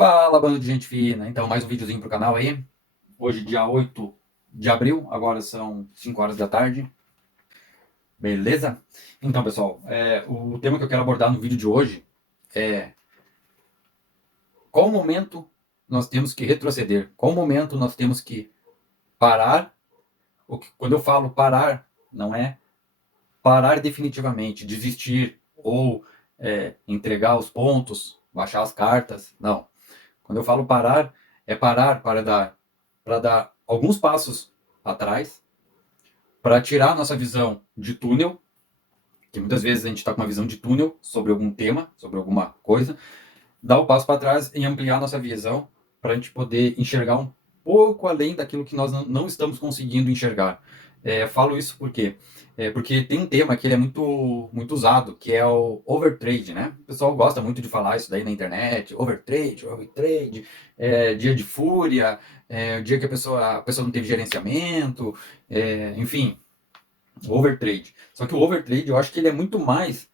Fala, bando de gente fina. Então, mais um videozinho pro canal aí. Hoje, dia 8 de abril, agora são 5 horas da tarde. Beleza? Então, pessoal, o tema que eu quero abordar no vídeo de hoje é qual momento nós temos que retroceder? Qual momento nós temos que parar? Quando eu falo parar, não é parar definitivamente, desistir ou entregar os pontos, baixar as cartas. Não. Quando eu falo parar, é parar para dar alguns passos atrás, para tirar a nossa visão de túnel, que muitas vezes a gente está com uma visão de túnel sobre algum tema, sobre alguma coisa, dar o passo para trás e ampliar a nossa visão para a gente poder enxergar um pouco além daquilo que nós não estamos conseguindo enxergar. Falo isso porque tem um tema que ele é muito usado, que é o overtrade, né? O pessoal gosta muito de falar isso daí na internet, overtrade, dia de fúria, dia que a pessoa não teve gerenciamento, enfim, overtrade. Só que o overtrade, eu acho que ele é muito mais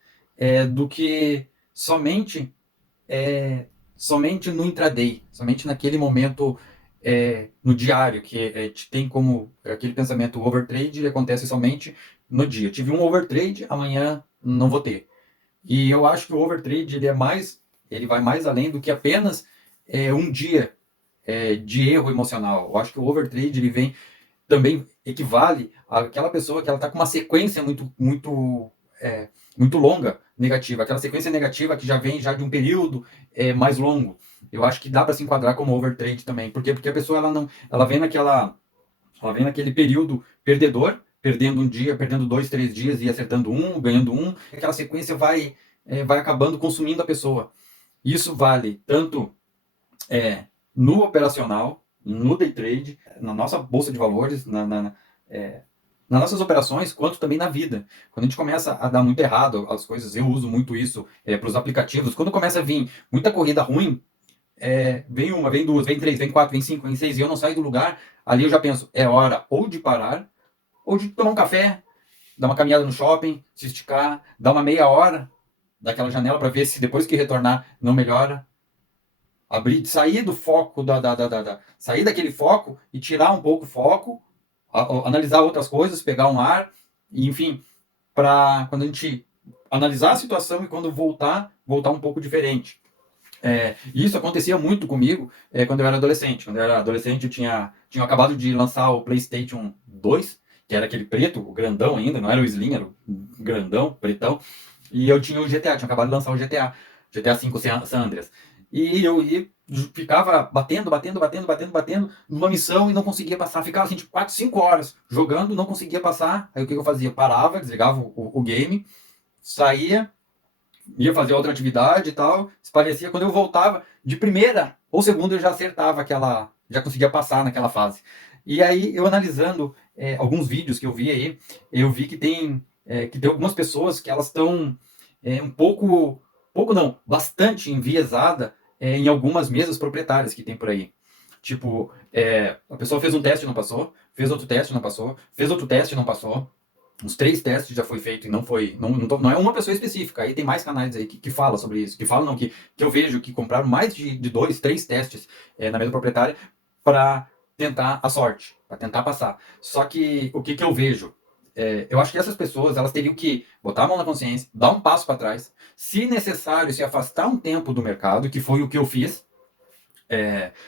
do que somente somente no intraday, somente naquele momento no diário, que tem como aquele pensamento, o overtrade ele acontece somente no dia. Tive um overtrade, amanhã não vou ter. E eu acho que o overtrade ele vai mais além do que apenas um dia de erro emocional. Eu acho que o overtrade ele vem também equivale àquela pessoa que ela está com uma sequência muito longa negativa, aquela sequência negativa que já vem já de um período mais longo. Eu acho que dá para se enquadrar como overtrade também, porque a pessoa ela não, ela vem naquele período perdedor, perdendo um dia, perdendo 2, 3 dias e acertando um, ganhando um, aquela sequência vai acabando consumindo a pessoa. Isso vale tanto no operacional, no day trade, na nossa bolsa de valores, nas nossas operações, quanto também na vida. Quando a gente começa a dar muito errado as coisas, eu uso muito isso para os aplicativos. Quando começa a vir muita corrida ruim, vem uma, vem duas, vem três, vem quatro, vem cinco, vem seis, e eu não saio do lugar, ali eu já penso, é hora ou de parar, ou de tomar um café, dar uma caminhada no shopping, se esticar, dar uma meia hora daquela janela para ver se depois que retornar não melhora, abrir, sair do foco sair daquele foco e tirar um pouco o foco, analisar outras coisas, pegar um ar, enfim, para quando a gente analisar a situação e quando voltar um pouco diferente. Isso acontecia muito comigo quando eu era adolescente. Quando eu era adolescente, eu tinha acabado de lançar o PlayStation 2, que era aquele preto, o grandão ainda, não era o Slim, era o grandão, pretão. E eu tinha o GTA, tinha acabado de lançar o GTA V San Andreas. E eu ficava batendo numa missão e não conseguia passar. Ficava assim, tipo, 4, 5 horas jogando, não conseguia passar. Aí o que eu fazia? Parava, desligava o game, saía, ia fazer outra atividade e tal, esparecia. Quando eu voltava, de primeira ou segunda eu já acertava aquela, já conseguia passar naquela fase. E aí, eu analisando alguns vídeos que eu vi aí, eu vi que tem algumas pessoas que elas estão pouco não, bastante enviesada em algumas mesas proprietárias que tem por aí. Tipo, a pessoa fez um teste e não passou, fez outro teste e não passou, fez outro teste e não passou, uns 3 testes já foi feito e não foi. Não é uma pessoa específica. Aí tem mais canais aí que falam sobre isso. Que falam, não, que eu vejo que compraram mais de 2, 3 testes na mesa proprietária para tentar a sorte, para tentar passar. Só que o que eu vejo? Eu acho que essas pessoas elas teriam que botar a mão na consciência, dar um passo para trás, se necessário, se afastar um tempo do mercado, que foi o que eu fiz.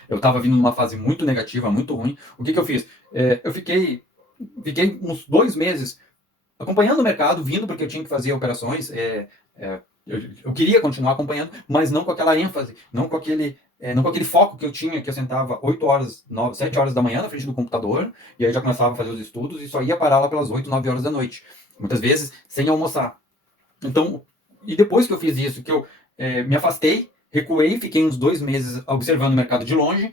Eu estava vindo numa fase muito negativa, muito ruim. O que eu fiz? Eu fiquei uns 2 meses acompanhando o mercado, vindo porque eu tinha que fazer operações. Eu queria continuar acompanhando, mas não com aquela ênfase, não com aquele foco que eu tinha, que eu sentava 8 horas, 9, 7 horas da manhã na frente do computador, e aí já começava a fazer os estudos e só ia parar lá pelas 8, 9 horas da noite. Muitas vezes sem almoçar. Então, e depois que eu fiz isso, que eu me afastei, recuei, fiquei uns 2 meses observando o mercado de longe,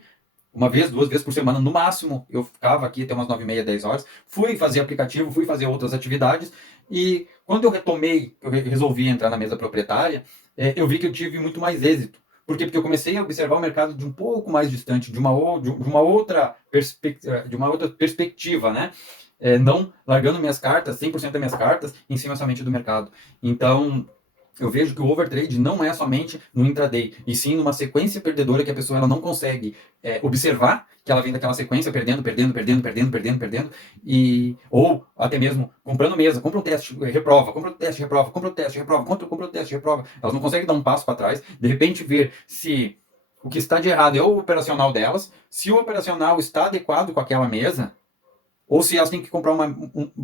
uma vez, 2 vezes por semana no máximo, eu ficava aqui até umas 9h30, 10 horas, fui fazer aplicativo, fui fazer outras atividades, e quando eu retomei, eu resolvi entrar na mesa proprietária, eu vi que eu tive muito mais êxito. Por quê? Porque eu comecei a observar o mercado de um pouco mais distante, de uma outra perspectiva, né? Não largando minhas cartas, 100% das minhas cartas, em cima somente do mercado. Então, eu vejo que o overtrade não é somente no intraday, e sim numa sequência perdedora que a pessoa ela não consegue observar que ela vem daquela sequência perdendo, perdendo, perdendo, perdendo, perdendo, perdendo, ou até mesmo comprando mesa, compra um teste, reprova, compra um teste, reprova, compra um teste, reprova, compra um teste, reprova. Elas não conseguem dar um passo para trás, de repente ver se o que está de errado é o operacional delas, se o operacional está adequado com aquela mesa, ou se elas têm que comprar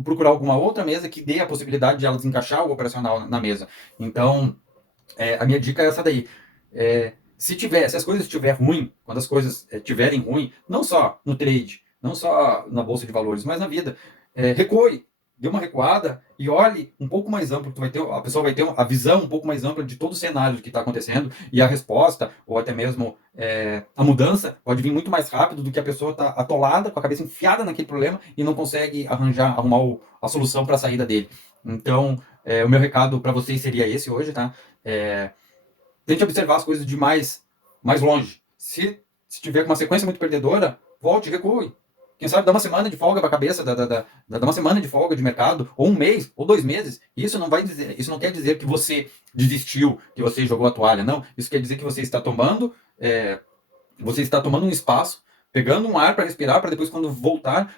procurar alguma outra mesa que dê a possibilidade de elas encaixar o operacional na mesa. Então, a minha dica é essa daí. Se as coisas estiverem ruim, quando as coisas estiverem ruim, não só no trade, não só na bolsa de valores, mas na vida, recue, dê uma recuada e olhe um pouco mais amplo. A pessoa vai ter a visão um pouco mais ampla de todo o cenário que está acontecendo e a resposta, ou até mesmo a mudança, pode vir muito mais rápido do que a pessoa está atolada, com a cabeça enfiada naquele problema e não consegue arrumar a solução para a saída dele. Então, o meu recado para vocês seria esse hoje, tá? Tente observar as coisas de mais longe. Se tiver com uma sequência muito perdedora, volte, recue. Quem sabe dá uma semana de folga para a cabeça, dá uma semana de folga de mercado, ou um mês, ou 2 meses. Isso não quer dizer que você desistiu, que você jogou a toalha, não. Isso quer dizer que você está tomando um espaço, pegando um ar para respirar, para depois quando voltar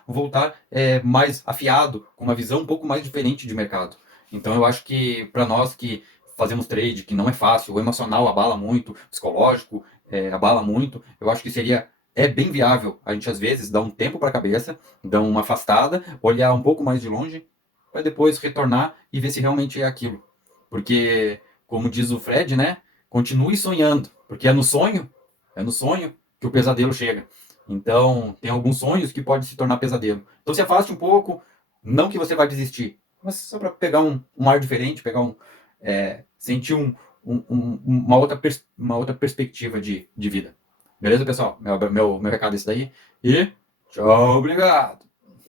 mais afiado, com uma visão um pouco mais diferente de mercado. Então eu acho que para nós que fazemos trade, que não é fácil, o emocional abala muito, o psicológico abala muito, eu acho que é bem viável a gente às vezes dar um tempo para a cabeça, dar uma afastada, olhar um pouco mais de longe, para depois retornar e ver se realmente é aquilo. Porque, como diz o Fred, né? Continue sonhando, porque é no sonho que o pesadelo chega. Então, tem alguns sonhos que podem se tornar pesadelo. Então, se afaste um pouco, não que você vai desistir, mas só para pegar um ar diferente, sentir uma outra perspectiva de vida. Beleza, pessoal? Meu recado é esse daí. E tchau, obrigado!